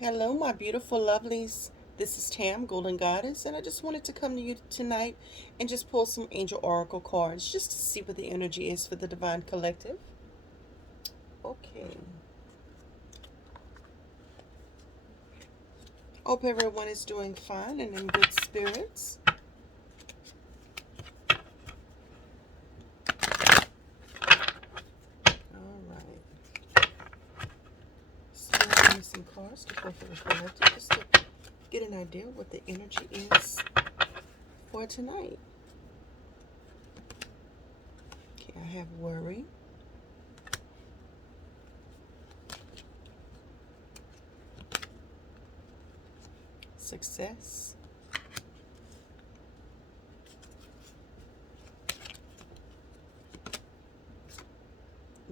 Hello, my beautiful lovelies. This is Tam, Golden Goddess, and I just wanted to come to you tonight and just pull some Angel Oracle cards just to see what the energy is for the Divine Collective. Okay. Hope everyone is doing fine and in good spirits. All right. Still some cards to pull for the collective just to get an idea what the energy is for tonight. Okay, I have worry. Success.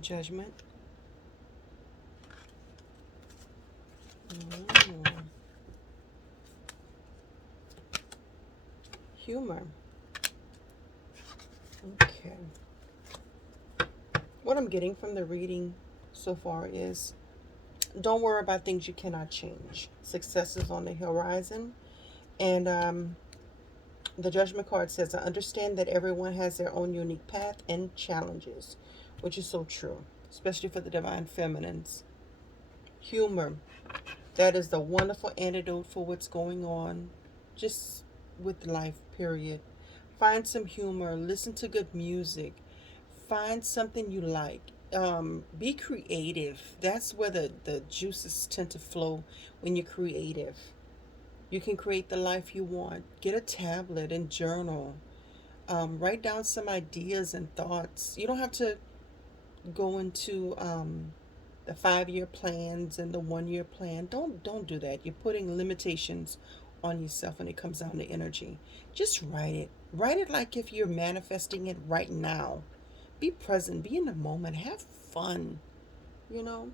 Judgment. Ooh. Humor. Okay. What I'm getting from the reading so far is don't worry about things you cannot change. Success is on the horizon. And the Judgment card says, I understand that everyone has their own unique path and challenges, which is so true, especially for the Divine Feminines. Humor. That is the wonderful antidote for what's going on just with life, period. Find some humor, listen to good music, find something you like. Be creative. That's where the juices tend to flow when you're creative. You can create the life you want. Get a tablet and journal. Write down some ideas and thoughts. You don't have to go into the 5 year plans and the 1 year plan. Don't do that. You're putting limitations on yourself when it comes down to energy. Just write it. Write it like if you're manifesting it right now. Be present. Be in the moment. Have fun. You know.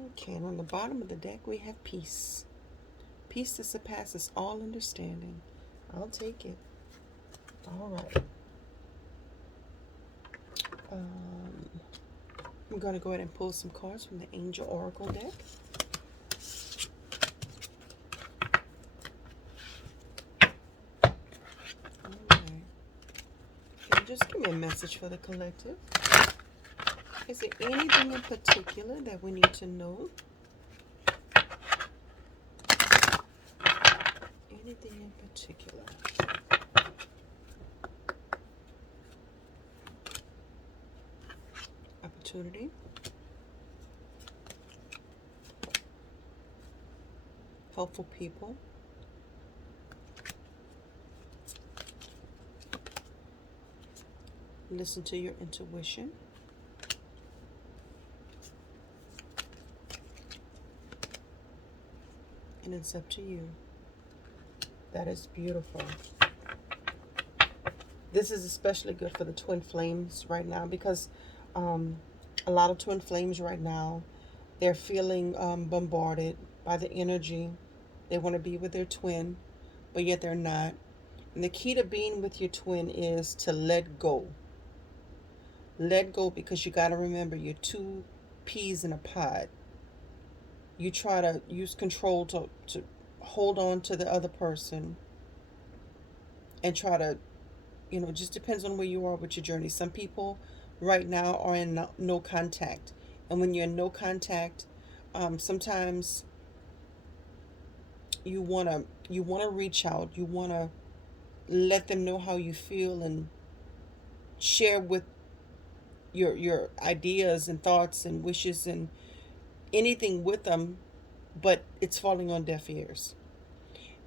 Okay, and on the bottom of the deck we have peace. Peace that surpasses all understanding. I'll take it. All right. Um, I'm going to go ahead and pull some cards from the Angel Oracle deck. Alright. And just give me a message for the collective. Is there anything in particular that we need to know? Anything in particular? Opportunity. Helpful people. Listen to your intuition. And it's up to you. That is beautiful. This is especially good for the twin flames right now because a lot of twin flames right now, they're feeling bombarded by the energy. They want to be with their twin, but yet they're not. And the key to being with your twin is to let go. Let go, because you got to remember you're two peas in a pod. You try to use control to hold on to the other person and try to, just depends on where you are with your journey. Some people right now are in no contact. And when you're in no contact, sometimes you want to reach out. You want to let them know how you feel and share with your ideas and thoughts and wishes and anything with them, but it's falling on deaf ears.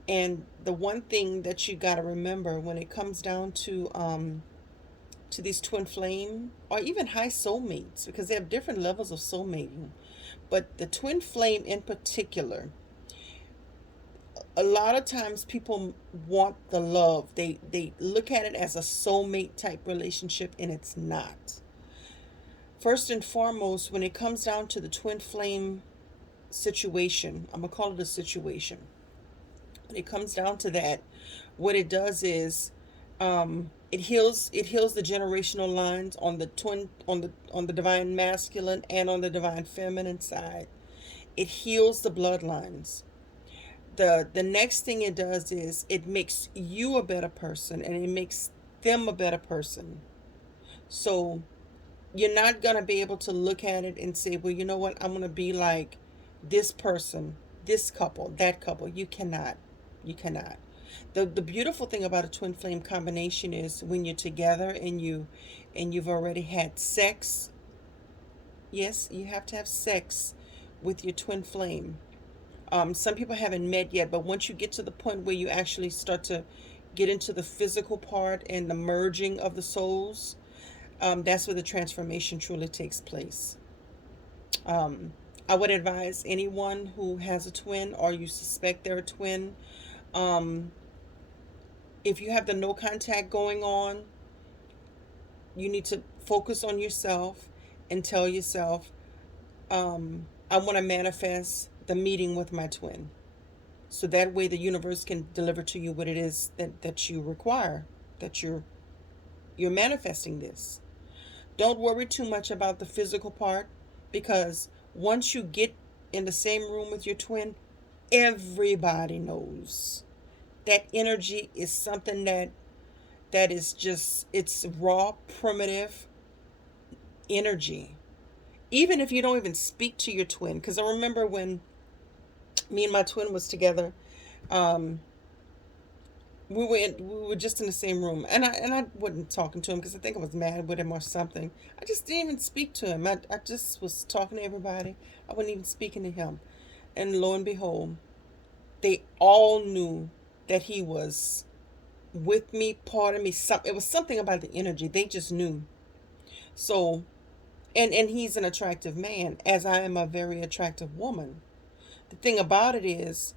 And the one thing that you got to remember when it comes down to these twin flame or even high soulmates, because they have different levels of soulmating, but the twin flame in particular, a lot of times people want the love. They look at it as a soulmate type relationship, and it's not. First and foremost, when it comes down to the twin flame situation, I'm gonna call it a situation. When it comes down to that, what it does is it heals the generational lines on the twin on the divine masculine and on the divine feminine side. It heals the bloodlines. The next thing it does is it makes you a better person, and it makes them a better person. So you're not going to be able to look at it and say, well, you know what, I'm going to be like this person, this couple, that couple. You cannot. You cannot. The beautiful thing about a twin flame combination is when you're together and you've already had sex. Yes, you have to have sex with your twin flame. Some people haven't met yet, but once you get to the point where you actually start to get into the physical part and the merging of the souls, that's where the transformation truly takes place. Um, I would advise anyone who has a twin or you suspect they're a twin, um, if you have the no contact going on, you need to focus on yourself and tell yourself, I want to manifest the meeting with my twin. So that way the universe can deliver to you what it is that you require, that you're manifesting this. Don't worry too much about the physical part, because once you get in the same room with your twin, everybody knows. That energy is something that is just, it's raw, primitive energy. Even if you don't even speak to your twin, because I remember when me and my twin was together, um, we were just in the same room, and I wasn't talking to him because I think I was mad with him or something. I just didn't even speak to him. I just was talking to everybody. I wasn't even speaking to him. And lo and behold, they all knew that he was with me, part of me. It was something about the energy. They just knew. So, and he's an attractive man, as I am a very attractive woman. The thing about it is,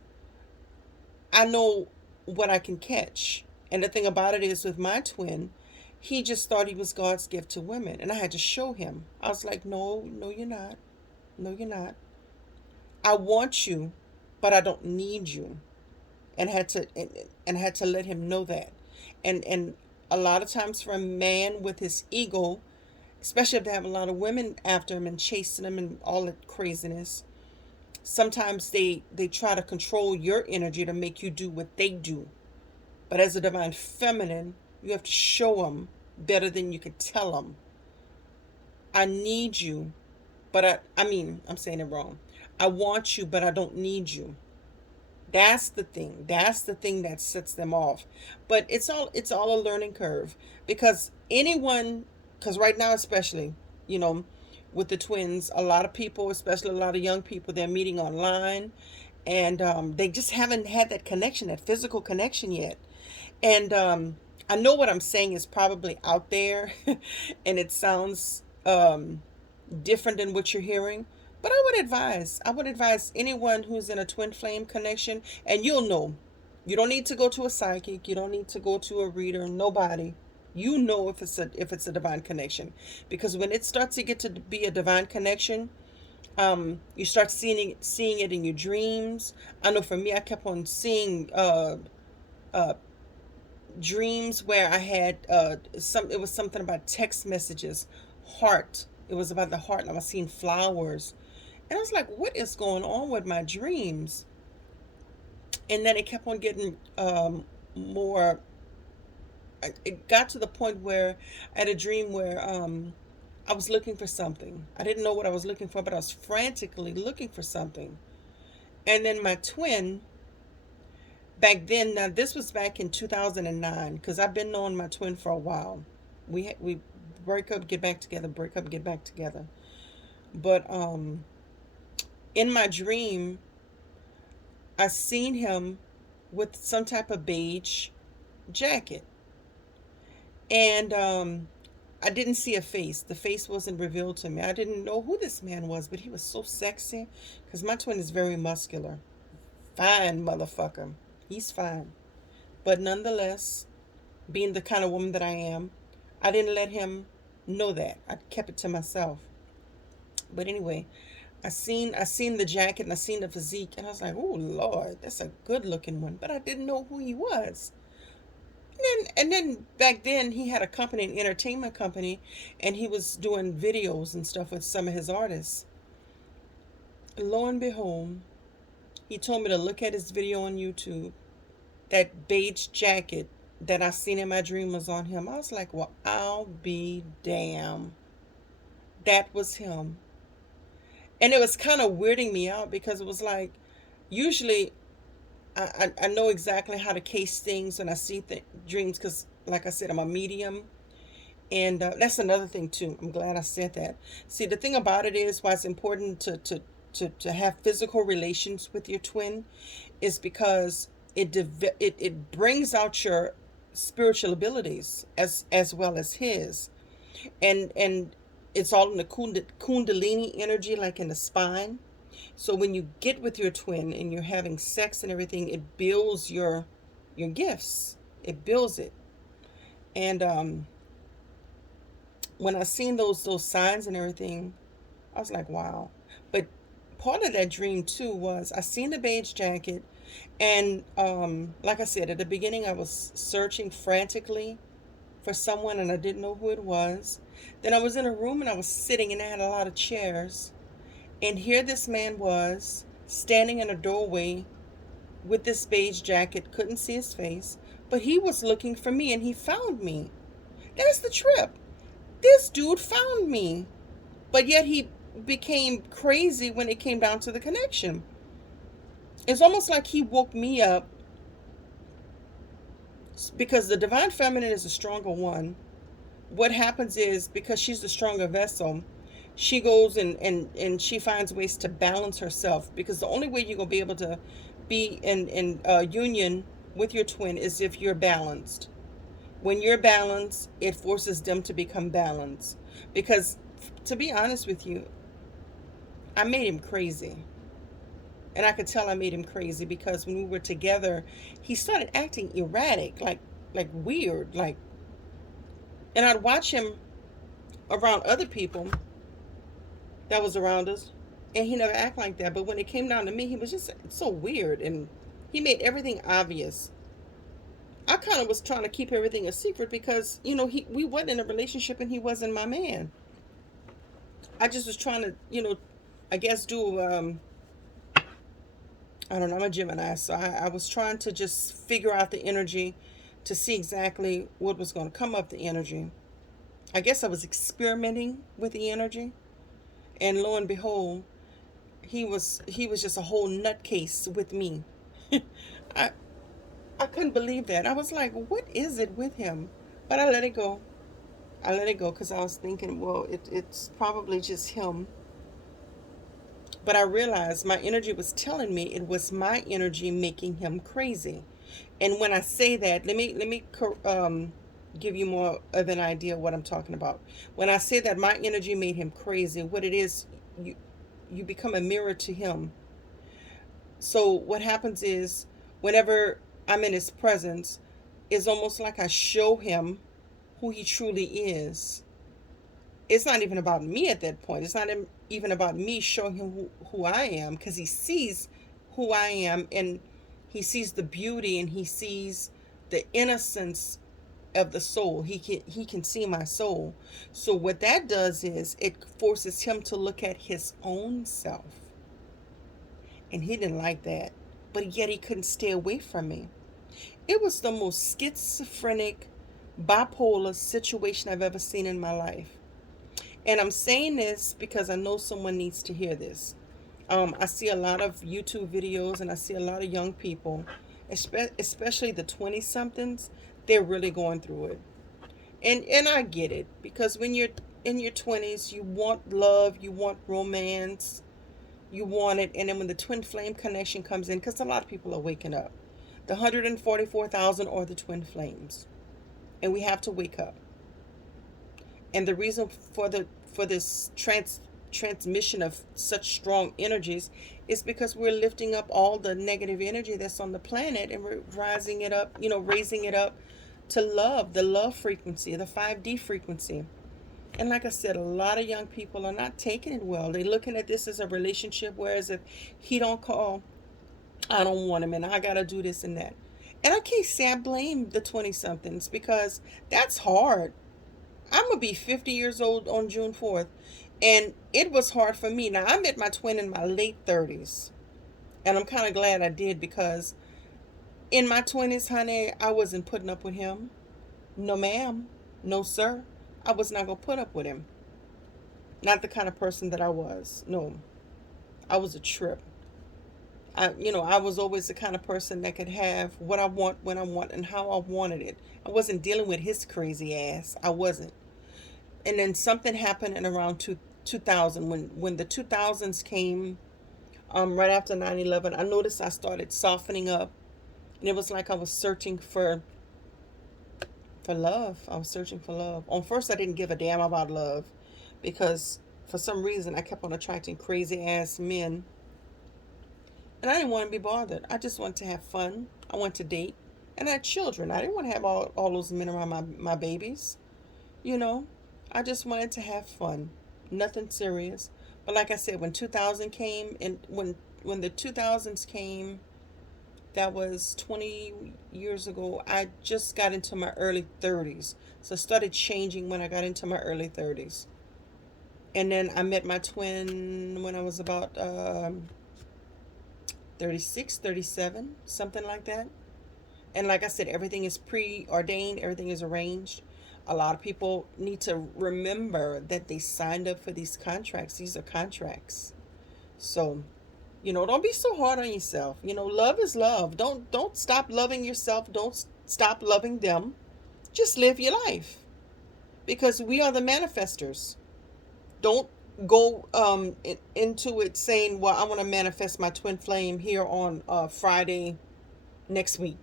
I know what I can catch. And the thing about it is, with my twin, he just thought he was God's gift to women. And I had to show him. I was like, no, no, you're not. No, you're not. I want you, but I don't need you. And had to let him know that. And a lot of times for a man with his ego, especially if they have a lot of women after him and chasing him and all that craziness, sometimes they try to control your energy to make you do what they do. But as a divine feminine, you have to show them better than you could tell them. I need you, but I'm saying it wrong. I want you, but I don't need you. That's the thing. That's the thing that sets them off. But it's all a learning curve, because anyone, because right now especially, you know, with the twins, a lot of people, especially a lot of young people, they're meeting online, and they just haven't had that connection, that physical connection yet. And I know what I'm saying is probably out there, and it sounds different than what you're hearing. But I would advise anyone who's in a twin flame connection, and you'll know. You don't need to go to a psychic. You don't need to go to a reader. Nobody. You know if it's a divine connection, because when it starts to get to be a divine connection, you start seeing it in your dreams. I know for me, I kept on seeing uh, dreams where I had some. It was something about text messages, heart. It was about the heart, and I was seeing flowers, and I was like, "What is going on with my dreams?" And then it kept on getting more. It got to the point where I had a dream where I was looking for something. I didn't know what I was looking for, but I was frantically looking for something. And then my twin, back then, now this was back in 2009, because I've been knowing my twin for a while. We break up, get back together, break up, get back together. But in my dream, I seen him with some type of beige jacket. And I didn't see a face. The face wasn't revealed to me. I didn't know who this man was, but he was so sexy, because my twin is very muscular. Fine motherfucker. He's fine. But nonetheless, being the kind of woman that I am, I didn't let him know that. I kept it to myself. But anyway, I seen the jacket and I seen the physique, and I was like, oh Lord, that's a good looking one. But I didn't know who he was. And then back then he had a company, an entertainment company, and he was doing videos and stuff with some of his artists. Lo and behold, he told me to look at his video on YouTube. That beige jacket that I seen in my dream was on him. I was like, well, I'll be damned. That was him. And it was kind of weirding me out because it was like, usually I know exactly how to case things when I see dreams because, like I said, I'm a medium. And that's another thing, too. I'm glad I said that. See, the thing about it is why it's important to have physical relations with your twin is because it brings out your spiritual abilities as well as his. And it's all in the kundalini energy, like in the spine. So when you get with your twin and you're having sex and everything, it builds your gifts. It builds it. And when I seen those signs and everything, I was like, wow. But part of that dream too was I seen the beige jacket, and like I said at the beginning, I was searching frantically for someone and I didn't know who it was. Then I was in a room and I was sitting and I had a lot of chairs, and here this man was standing in a doorway with this beige jacket, couldn't see his face, but he was looking for me and he found me. That's the trip. This dude found me, but yet he became crazy when it came down to the connection. It's almost like he woke me up because the divine feminine is a stronger one. What happens is because she's the stronger vessel, she goes and she finds ways to balance herself, because the only way you're going to be able to be in union with your twin is if you're balanced. When you're balanced, it forces them to become balanced. Because, to be honest with you, I made him crazy. And I could tell I made him crazy because when we were together, he started acting erratic, like weird, like. And I'd watch him around other people that was around us, and he never act like that. But when it came down to me, he was just so weird, and he made everything obvious. I kind of was trying to keep everything a secret because we wasn't in a relationship and he wasn't my man. I just was trying to I guess do I don't know, I'm a Gemini, so I was trying to just figure out the energy to see exactly what was going to come up the energy. I guess I was experimenting with the energy, and lo and behold, he was just a whole nutcase with me. I I couldn't believe that. I was like, what is it with him? But I let it go. I let it go because I was thinking, well, it's probably just him. But I realized my energy was telling me it was my energy making him crazy. And when I say that, let me give you more of an idea of what I'm talking about. When I say that my energy made him crazy, what it is, you become a mirror to him. So what happens is, whenever I'm in his presence, it's almost like I show him who he truly is. It's not even about me at that point. It's not even about me showing him who I am, because he sees who I am, and he sees the beauty and he sees the innocence of the soul. He can see my soul. So what that does is it forces him to look at his own self. And he didn't like that. But yet he couldn't stay away from me. It was the most schizophrenic, bipolar situation I've ever seen in my life. And I'm saying this because I know someone needs to hear this. I see a lot of YouTube videos and I see a lot of young people, especially the 20 somethings, they're really going through it. And I get it, because when you're in your 20s, you want love, you want romance, you want it. And then when the twin flame connection comes in, because a lot of people are waking up, the 144,000 are the twin flames. And we have to wake up. And the reason for this transmission of such strong energies is because we're lifting up all the negative energy that's on the planet, and we're rising it up, raising it up to love, the love frequency, the 5D frequency. And like I said, a lot of young people are not taking it well. They're looking at this as a relationship, whereas if he don't call, I don't want him, and I gotta do this and that. And I can't say I blame the 20 somethings, because that's hard. I'm gonna be 50 years old on June 4th. And it was hard for me. Now, I met my twin in my late 30s. And I'm kind of glad I did, because in my 20s, honey, I wasn't putting up with him. No, ma'am. No, sir. I was not going to put up with him. Not the kind of person that I was. No, I was a trip. I was always the kind of person that could have what I want, when I want, and how I wanted it. I wasn't dealing with his crazy ass. I wasn't. And then something happened in around 2000, when the 2000s came, right after 9/11. I noticed I started softening up, and it was like I was searching for love. I was searching for love. On first, I didn't give a damn about love, because for some reason I kept on attracting crazy ass men, and I didn't want to be bothered. I just wanted to have fun. I wanted to date, and I had children. I didn't want to have all those men around my babies. You know, I just wanted to have fun, nothing serious. But like I said, when 2000 came, and when the 2000s came, that was 20 years ago. I just got into my early 30s. So I started changing when I got into my early 30s. And then I met my twin when I was about 36, 37, something like that. And like I said, everything is preordained, everything is arranged. A lot of people need to remember that they signed up for these contracts. These are contracts. So, don't be so hard on yourself. Love is love. Don't stop loving yourself. Don't stop loving them. Just live your life, because we are the manifestors. Don't go into it saying, "Well, I want to manifest my twin flame here on Friday next week."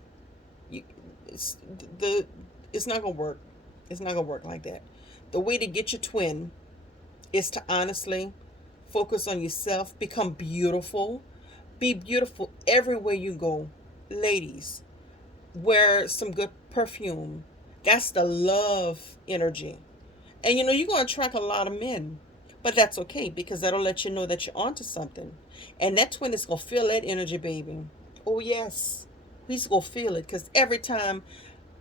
You, it's the it's not gonna work. It's not gonna work like that. The way to get your twin is to honestly focus on yourself, become beautiful, be beautiful everywhere you go. Ladies, wear some good perfume. That's the love energy. And you're going to attract a lot of men. But that's okay, because that'll let you know that you're onto something. And that twin is going to feel that energy, baby. Oh, yes. He's going to feel it, because every time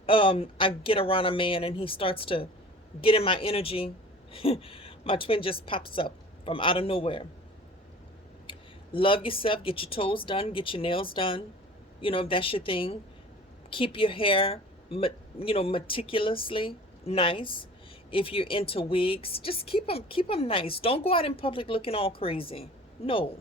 I get around a man and he starts to get in my energy, my twin just pops up from out of nowhere. Love yourself. Get your toes done. Get your nails done. If that's your thing. Keep your hair, meticulously nice. If you're into wigs, just keep them nice. Don't go out in public looking all crazy. No,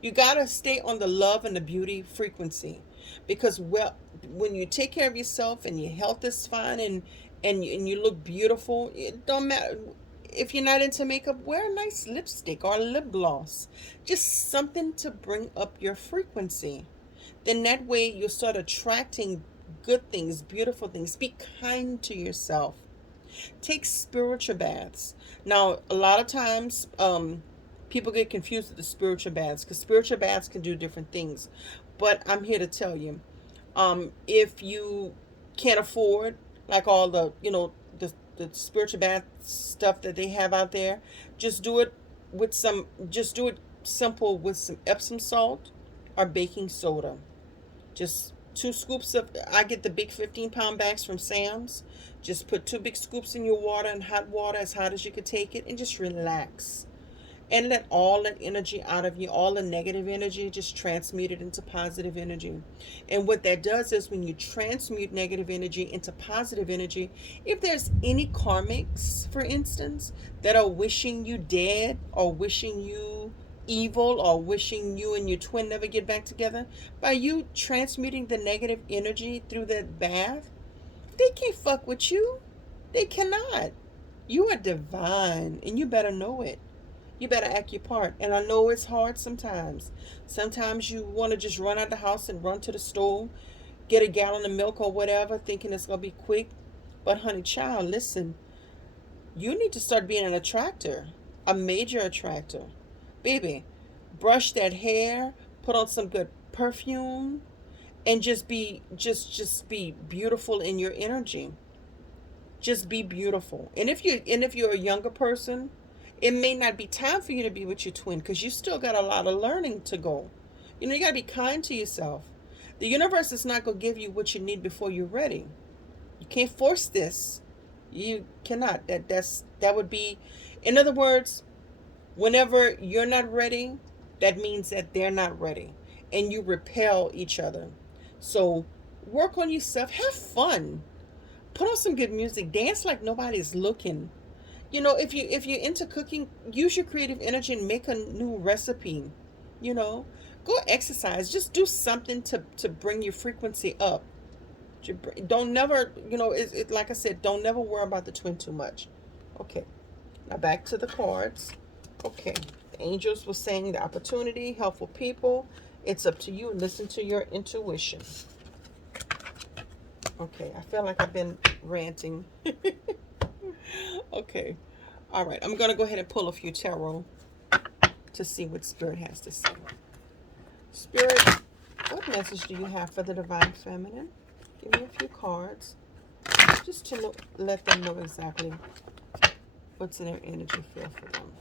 you gotta stay on the love and the beauty frequency, because when you take care of yourself and your health is fine, and you look beautiful, it don't matter. If you're not into makeup, wear a nice lipstick or a lip gloss. Just something to bring up your frequency. Then that way you'll start attracting good things, beautiful things. Be kind to yourself. Take spiritual baths. Now, a lot of times, people get confused with the spiritual baths, because spiritual baths can do different things. But I'm here to tell you, if you can't afford like all the spiritual bath stuff that they have out there, just do it just do it simple with some Epsom salt or baking soda. Just 2 scoops of, I get the big 15-pound bags from Sam's. Just put 2 big scoops in your water, and hot water, as hot as you could take it, and just relax. And let all that energy out of you, all the negative energy, just transmute it into positive energy. And what that does is, when you transmute negative energy into positive energy, if there's any karmics, for instance, that are wishing you dead, or wishing you evil, or wishing you and your twin never get back together, by you transmuting the negative energy through that bath, they can't fuck with you. They cannot. You are divine, and you better know it. You better act your part. And I know it's hard sometimes. Sometimes you want to just run out the house and run to the store, get a gallon of milk or whatever, thinking it's going to be quick. But honey child, listen, you need to start being an attractor, a major attractor. Baby, brush that hair, put on some good perfume, and just be beautiful in your energy. Just be beautiful. And if you're a younger person, it may not be time for you to be with your twin, because you still got a lot of learning to go. You got to be kind to yourself. The universe is not going to give you what you need before you're ready. You can't force this. You cannot. That would be, in other words, Whenever you're not ready, that means that they're not ready, and you repel each other. So work on yourself, have fun, put on some good music, dance like nobody's looking. If you're into cooking, use your creative energy and make a new recipe. You know, go exercise. Just do something to bring your frequency up. Don't never, like I said, don't never worry about the twin too much. Okay, now back to the cards. Okay, the angels were saying the opportunity, helpful people. It's up to you. Listen to your intuition. Okay, I feel like I've been ranting. Okay, all right. I'm gonna go ahead and pull a few tarot to see what Spirit has to say. Spirit, what message do you have for the Divine Feminine? Give me a few cards, just to let them know exactly what's in their energy field for them.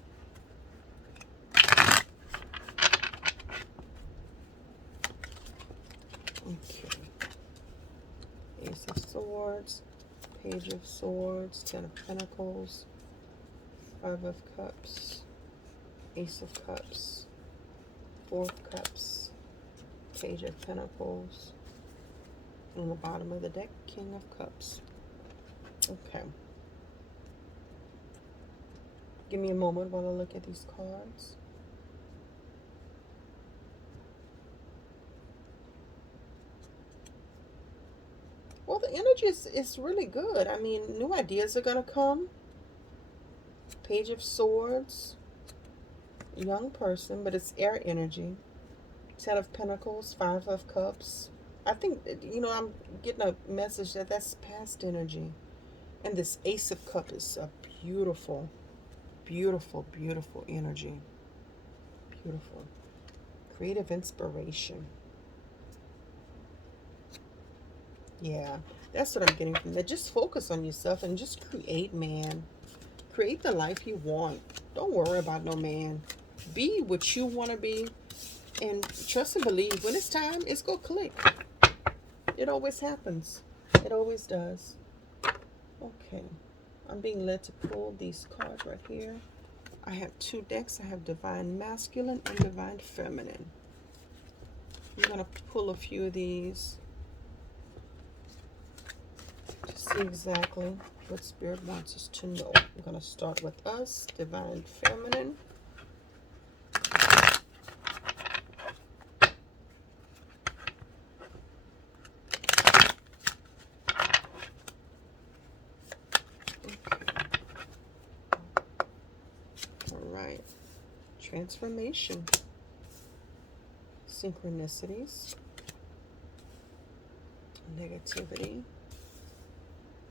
Okay. Ace of Swords, Page of Swords, Ten of Pentacles, Five of Cups, Ace of Cups, Four of Cups, Page of Pentacles, and the bottom of the deck, King of Cups. Okay. Give me a moment while I look at these cards. Well, the energy is really good. I mean, new ideas are going to come. Page of Swords, young person, but it's air energy. Ten of Pentacles, Five of Cups. I think, I'm getting a message that that's past energy. And this Ace of Cups is a beautiful, beautiful, beautiful energy. Beautiful. Creative inspiration. Yeah, that's what I'm getting from that. Just focus on yourself and just create, man. Create the life you want. Don't worry about no man. Be what you want to be. And trust and believe. When it's time, it's going to click. It always happens. It always does. Okay. I'm being led to pull these cards right here. I have two decks. I have Divine Masculine and Divine Feminine. I'm going to pull a few of these to see exactly what Spirit wants us to know. I'm going to start with us, Divine Feminine. Transformation, synchronicities, negativity,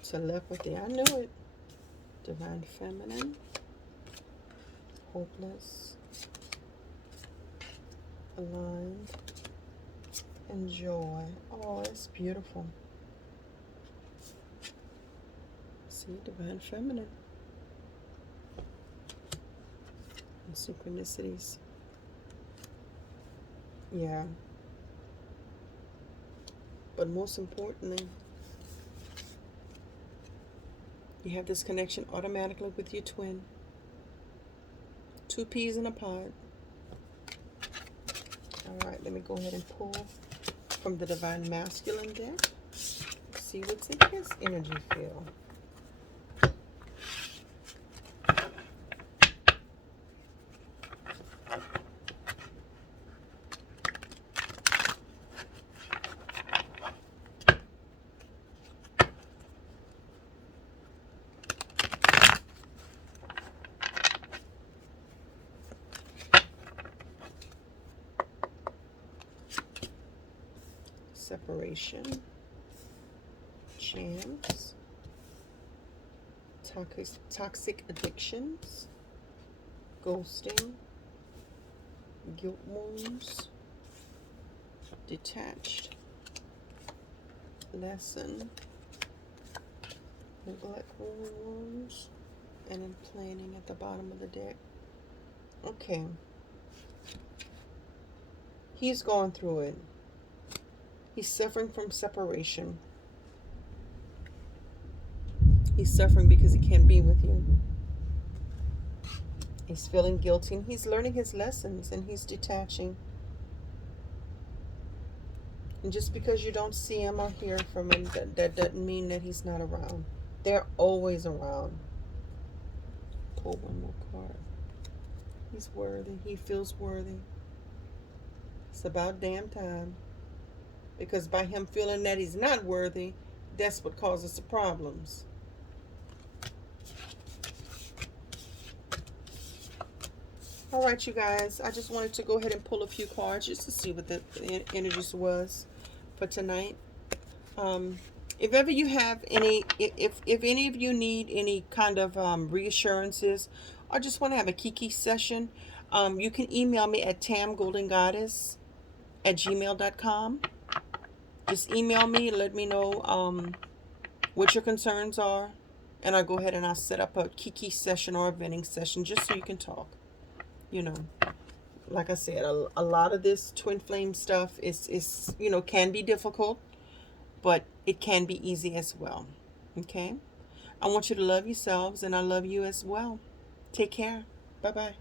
telepathy, I knew it, Divine Feminine, hopeless, aligned, and joy. Oh, it's beautiful. See, Divine Feminine. And synchronicities. Yeah. But most importantly, you have this connection automatically with your twin. Two peas in a pod. All right, let me go ahead and pull from the Divine Masculine deck. See what's in his energy field. Separation, chance, toxic addictions, ghosting, guilt wounds, detached, lesson, neglect wounds, and then planning at the bottom of the deck. Okay. He's going through it. He's suffering from separation. He's suffering because he can't be with you. He's feeling guilty, and he's learning his lessons, and he's detaching. And just because you don't see him or hear from him, that doesn't mean that he's not around. They're always around. Pull one more card. He's worthy. He feels worthy. It's about damn time. Because by him feeling that he's not worthy, that's what causes the problems. All right, you guys. I just wanted to go ahead and pull a few cards just to see what the energies was for tonight. If ever you have any, if any of you need any kind of reassurances, or just want to have a kiki session, you can email me at tamgoldengoddess@gmail.com. Just email me and let me know what your concerns are, and I'll go ahead and I'll set up a kiki session or a venting session just so you can talk. You know, like I said, a lot of this twin flame stuff is can be difficult, but it can be easy as well. Okay? I want you to love yourselves, and I love you as well. Take care. Bye-bye.